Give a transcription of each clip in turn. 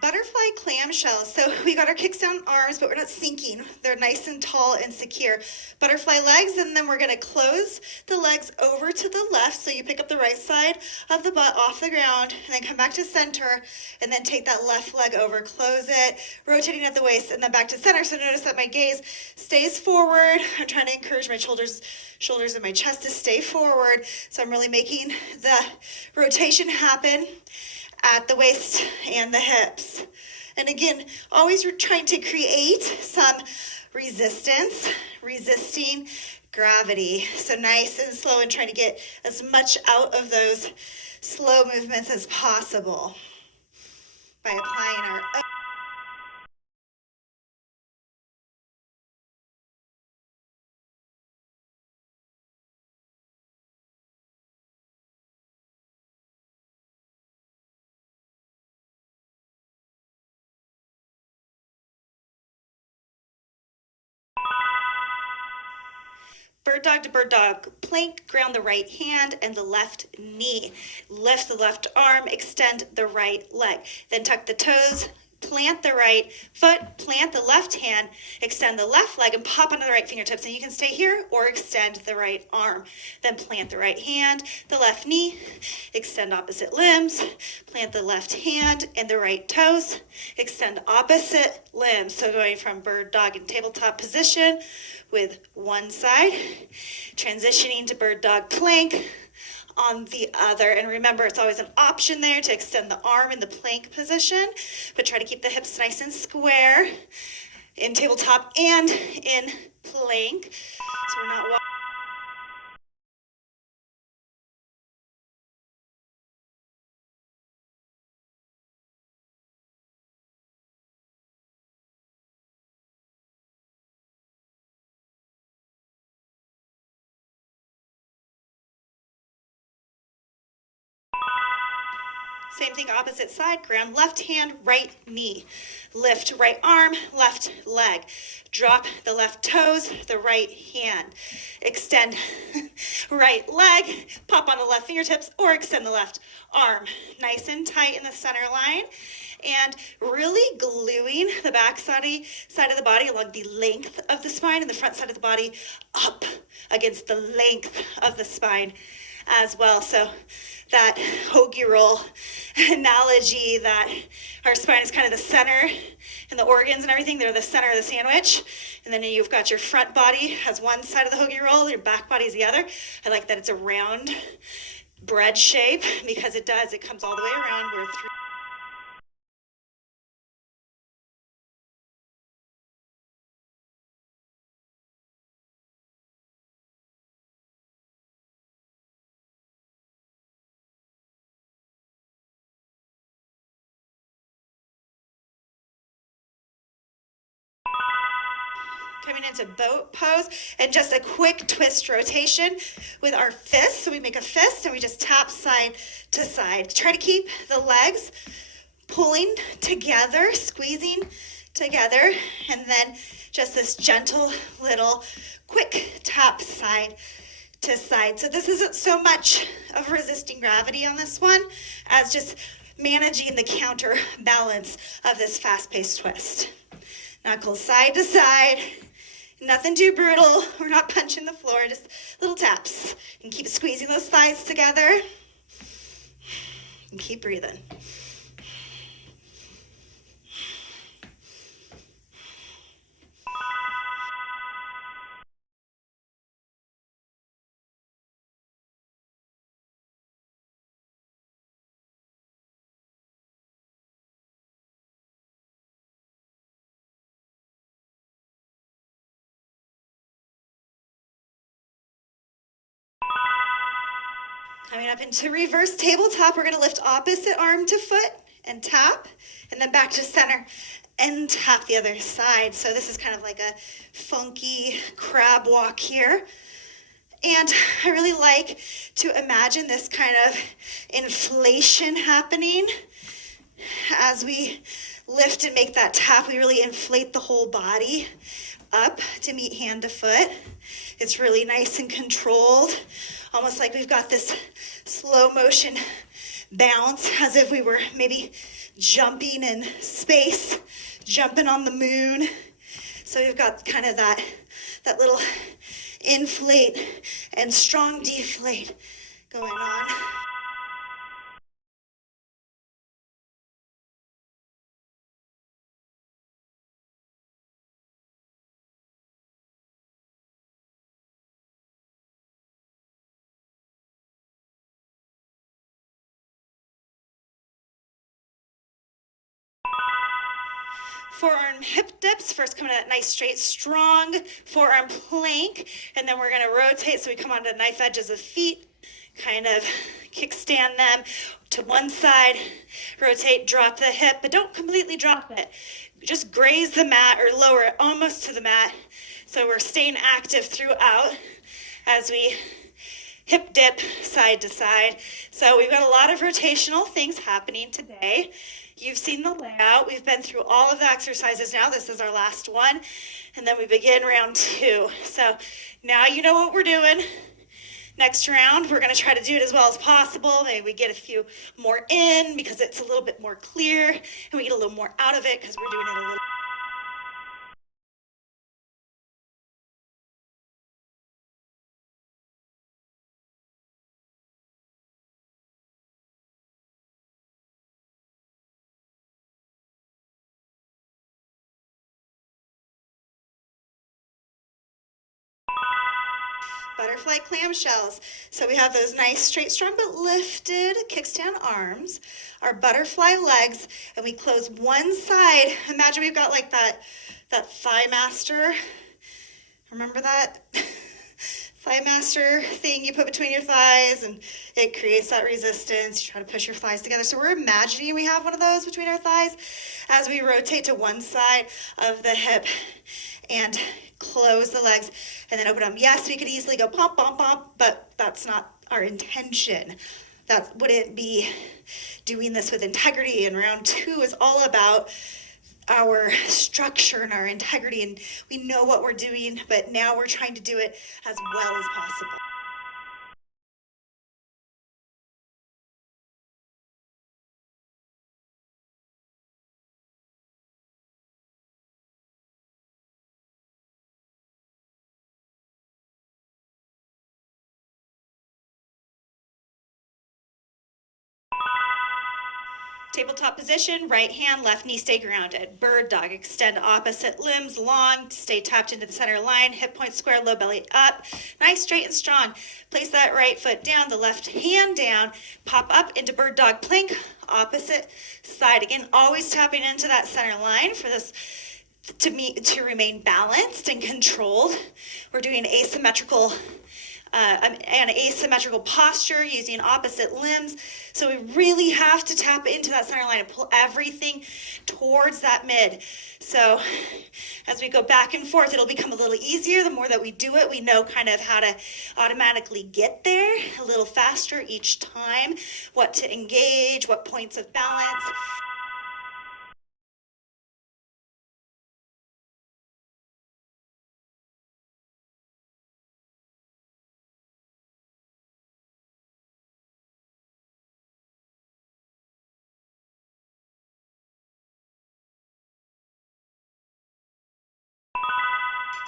Butterfly clamshells. So we got our kickstand arms, but we're not sinking. They're nice and tall and secure. Butterfly legs, and then we're gonna close the legs over to the left. So you pick up the right side of the butt off the ground, and then come back to center, and then take that left leg over, close it, rotating at the waist, and then back to center. So notice that my gaze stays forward. I'm trying to encourage my shoulders and my chest to stay forward. So I'm really making the rotation happen at the waist and the hips. And again, always trying to create some resisting gravity. So nice and slow, and trying to get as much out of those slow movements as possible by applying our bird dog to bird dog plank. Ground the right hand and the left knee. Lift the left arm, extend the right leg. Then tuck the toes, plant the right foot, plant the left hand, extend the left leg, and pop onto the right fingertips. And you can stay here or extend the right arm. Then plant the right hand, the left knee, extend opposite limbs, plant the left hand and the right toes, extend opposite limbs. So going from bird dog in tabletop position with one side, transitioning to bird dog plank on the other. And remember, it's always an option there to extend the arm in the plank position, but try to keep the hips nice and square in tabletop and in plank. So we're not walking. Same thing, opposite side. Ground left hand, right knee. Lift right arm, left leg. Drop the left toes, the right hand. Extend right leg, pop on the left fingertips, or extend the left arm. Nice and tight in the center line. And really gluing the back side of the body along the length of the spine, and the front side of the body up against the length of the spine as well. So that hoagie roll analogy, that our spine is kind of the center, and the organs and everything, they're the center of the sandwich. And then you've got your front body has one side of the hoagie roll, your back body is the other. I like that it's a round bread shape, because it comes all the way around. We're through. Coming into boat pose, and just a quick twist rotation with our fists. So we make a fist and we just tap side to side. Try to keep the legs pulling together, squeezing together, and then just this gentle little quick tap side to side. So this isn't so much of resisting gravity on this one as just managing the counterbalance of this fast-paced twist. Knuckles side to side. Nothing too brutal. We're not punching the floor, just little taps. And keep squeezing those thighs together. And keep breathing. Coming up into reverse tabletop, we're going to lift opposite arm to foot and tap, and then back to center and tap the other side. So this is kind of like a funky crab walk here. And I really like to imagine this kind of inflation happening as we lift and make that tap. We really inflate the whole body up to meet hand to foot. It's really nice and controlled, almost like we've got this slow motion bounce, as if we were maybe jumping in space, jumping on the moon. So we've got kind of that little inflate and strong deflate going on. Forearm hip dips, first coming to that nice straight strong forearm plank, and then we're going to rotate so we come onto knife edges of feet, kind of kickstand them to one side, rotate, drop the hip, but don't completely drop it. Just graze the mat or lower it almost to the mat, so we're staying active throughout as we hip dip side to side. So we've got a lot of rotational things happening today. You've seen the layout. We've been through all of the exercises now. This is our last one. And then we begin round 2. So now you know what we're doing. Next round, we're going to try to do it as well as possible. Maybe we get a few more in because it's a little bit more clear, and we get a little more out of it because we're doing it a little. Butterfly clamshells. So we have those nice straight strong but lifted kickstand arms, our butterfly legs, and we close one side. Imagine we've got like that thigh master. Remember that? Thigh master thing you put between your thighs, and it creates that resistance. You try to push your thighs together. So we're imagining we have one of those between our thighs as we rotate to one side of the hip and close the legs and then open them. Yes, we could easily go pump, pump, pump, but that's not our intention. That wouldn't be doing this with integrity. And round 2 is all about our structure and our integrity, and we know what we're doing, but now we're trying to do it as well as possible. Tabletop position, right hand, left knee stay grounded. Bird dog, extend opposite limbs long, stay tapped into the center line, hip point square, low belly up. Nice, straight and strong. Place that right foot down, the left hand down, pop up into bird dog plank, opposite side. Again, always tapping into that center line for this to remain balanced and controlled. We're doing asymmetrical an asymmetrical posture using opposite limbs. So we really have to tap into that center line and pull everything towards that mid. So as we go back and forth, it'll become a little easier. The more that we do it, we know kind of how to automatically get there a little faster each time, what to engage, what points of balance.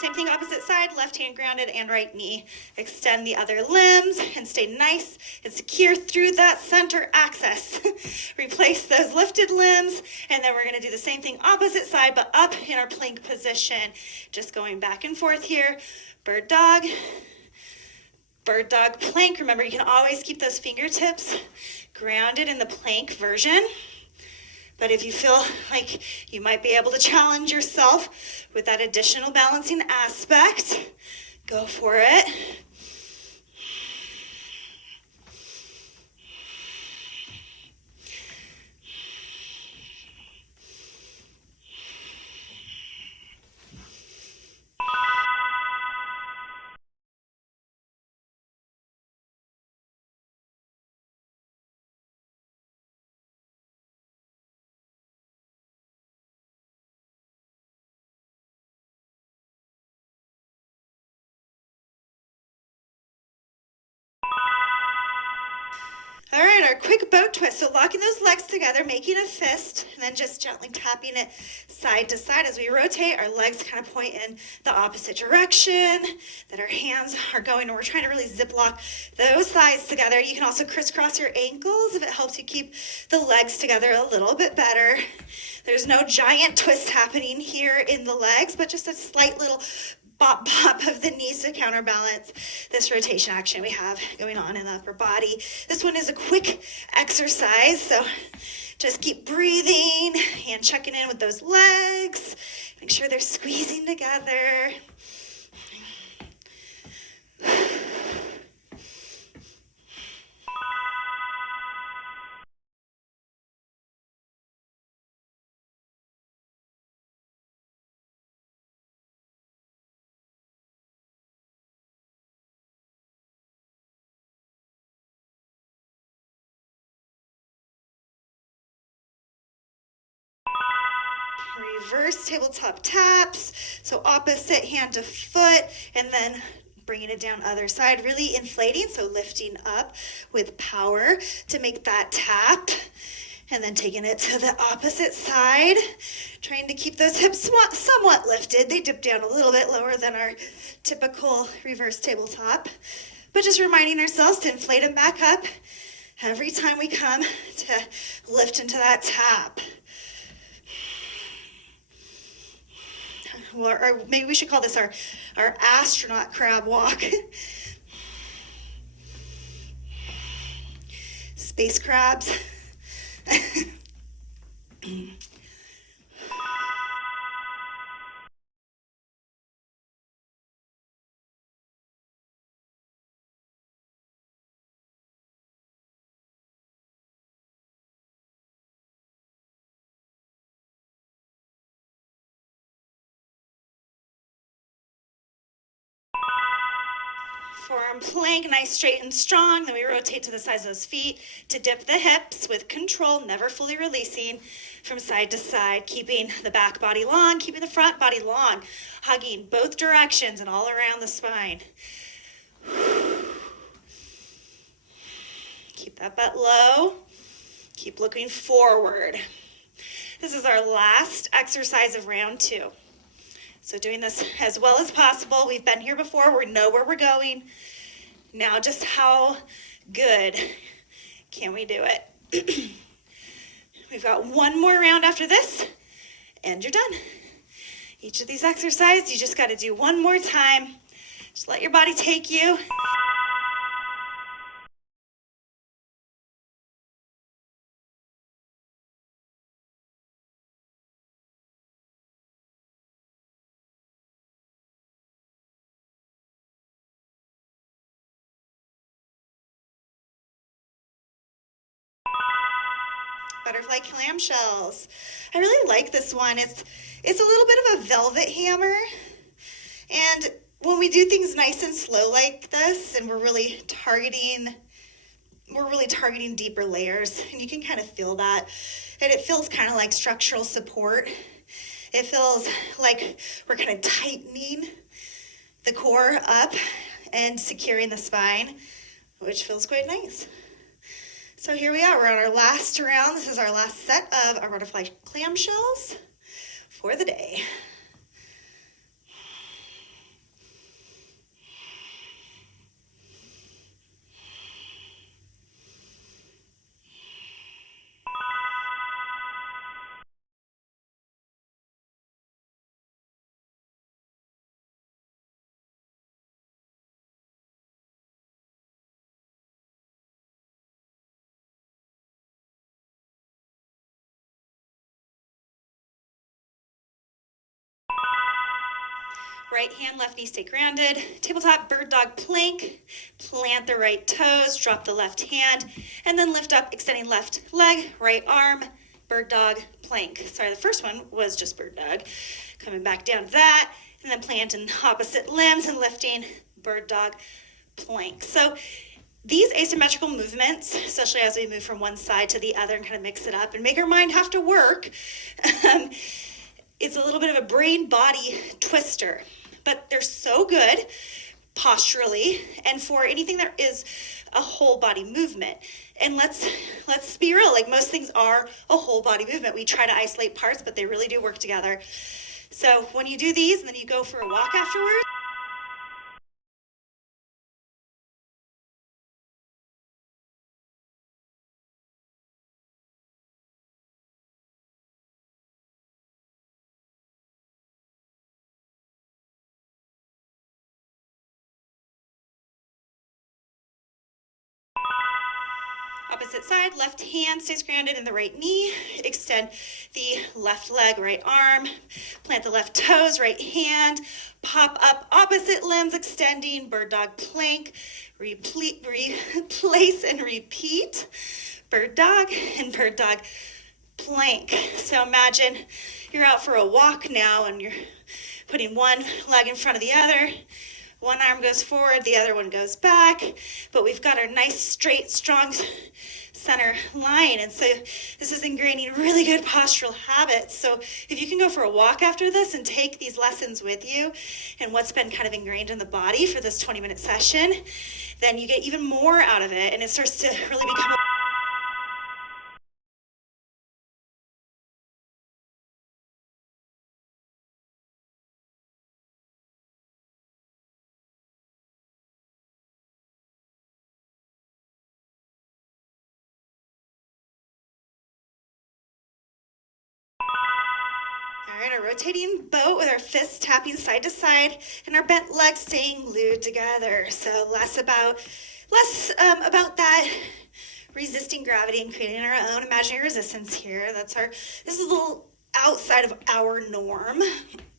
Same thing, opposite side, left hand grounded and right knee. Extend the other limbs and stay nice and secure through that center axis. Replace those lifted limbs, and then we're gonna do the same thing opposite side, but up in our plank position. Just going back and forth here. Bird dog plank. Remember, you can always keep those fingertips grounded in the plank version. But if you feel like you might be able to challenge yourself with that additional balancing aspect, go for it. our quick boat twist. So locking those legs together, making a fist, and then just gently tapping it side to side. As we rotate, our legs kind of point in the opposite direction, that our hands are going, and we're trying to really zip lock those thighs together. You can also crisscross your ankles if it helps you keep the legs together a little bit better. There's no giant twist happening here in the legs, but just a slight little bop bop of the knees to counterbalance this rotation action we have going on in the upper body. This one is a quick exercise, so just keep breathing and checking in with those legs. Make sure they're squeezing together. Reverse tabletop taps, so opposite hand to foot, and then bringing it down other side, really inflating, so lifting up with power to make that tap, and then taking it to the opposite side, trying to keep those hips somewhat lifted. They dip down a little bit lower than our typical reverse tabletop, but just reminding ourselves to inflate them back up every time we come to lift into that tap. Or maybe we should call this our astronaut crab walk. Space crabs. Forearm plank, nice, straight and strong. Then we rotate to the sides of those feet to dip the hips with control, never fully releasing from side to side, keeping the back body long, keeping the front body long, hugging both directions and all around the spine. Keep that butt low. Keep looking forward. This is our last exercise of round 2. So doing this as well as possible. We've been here before. We know where we're going. Now just how good can we do it? We've got one more round after this, and you're done. Each of these exercises, you just got to do one more time. Just let your body take you. Butterfly clamshells. I really like this one. It's a little bit of a velvet hammer. And when we do things nice and slow like this, and we're really targeting deeper layers, and you can kind of feel that. And it feels kind of like structural support. It feels like we're kind of tightening the core up and securing the spine, which feels quite nice. So here we are, we're on our last round. This is our last set of our butterfly clamshells for the day. Right hand, left knee stay grounded. Tabletop bird dog plank. Plant the right toes, drop the left hand, and then lift up, extending left leg, right arm, bird dog plank. Sorry, the first one was just bird dog. Coming back down to that, and then planting opposite limbs and lifting bird dog plank. So these asymmetrical movements, especially as we move from one side to the other and kind of mix it up and make our mind have to work, it's a little bit of a brain-body twister. But they're so good. posturally and for anything that is a whole body movement. And let's be real, like most things are a whole body movement. We try to isolate parts, but they really do work together. So when you do these and then you go for a walk afterwards, opposite side, left hand stays grounded in the right knee. Extend the left leg, right arm. Plant the left toes, right hand. Pop up opposite limbs, extending bird dog plank. Replace and repeat. Bird dog and bird dog plank. So imagine you're out for a walk now and you're putting one leg in front of the other. One arm goes forward, the other one goes back, but we've got our nice, straight, strong center line. And so this is ingraining really good postural habits. So if you can go for a walk after this and take these lessons with you and what's been kind of ingrained in the body for this 20-minute session, then you get even more out of it and it starts to really become All right, our rotating boat with our fists tapping side to side and our bent legs staying glued together. So less about that resisting gravity and creating our own imaginary resistance here. This is a little outside of our norm.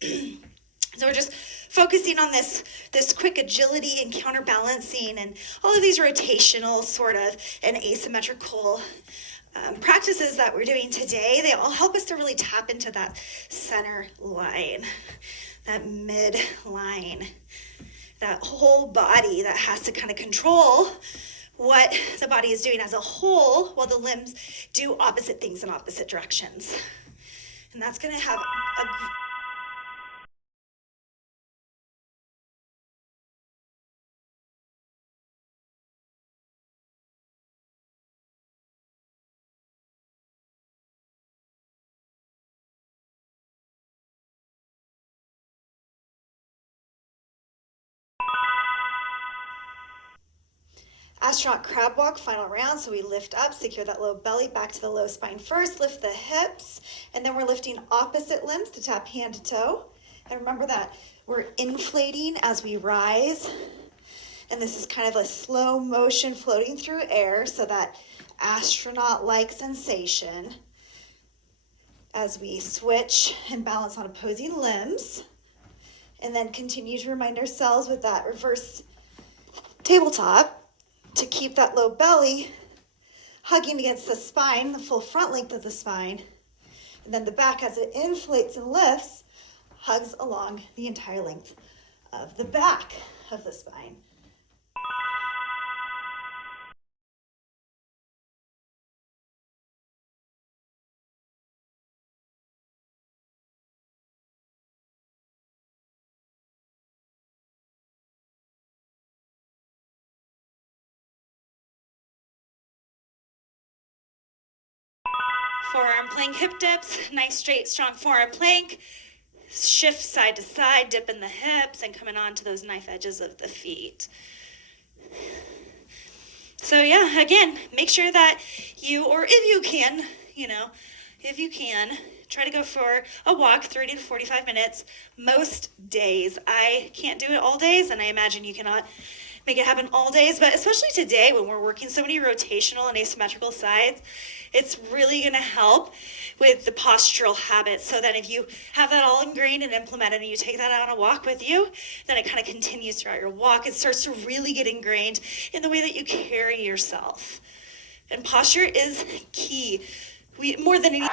So we're just focusing on this quick agility and counterbalancing and all of these rotational sort of and asymmetrical practices that we're doing today. They all help us to really tap into that center line, that mid line, that whole body that has to kind of control what the body is doing as a whole while the limbs do opposite things in opposite directions. And that's going to have a astronaut crab walk, final round. So we lift up, secure that low belly, back to the low spine first, lift the hips, and then we're lifting opposite limbs to tap hand to toe. And remember that we're inflating as we rise. And this is kind of a slow motion floating through air, so that astronaut-like sensation as we switch and balance on opposing limbs. And then continue to remind ourselves with that reverse tabletop to keep that low belly hugging against the spine, the full front length of the spine. And then the back, as it inflates and lifts, hugs along the entire length of the back of the spine. Forearm plank hip dips, nice straight strong forearm plank. Shift side to side, dip in the hips and coming on to those knife edges of the feet. So yeah, again, make sure that you, or if you can, try to go for a walk 30 to 45 minutes most days. I can't do it all days, and I imagine you cannot make it happen all days, but especially today when we're working so many rotational and asymmetrical sides, it's really going to help with the postural habits, so that if you have that all ingrained and implemented and you take that out on a walk with you, then it kind of continues throughout your walk. It starts to really get ingrained in the way that you carry yourself. And posture is key. More than anything.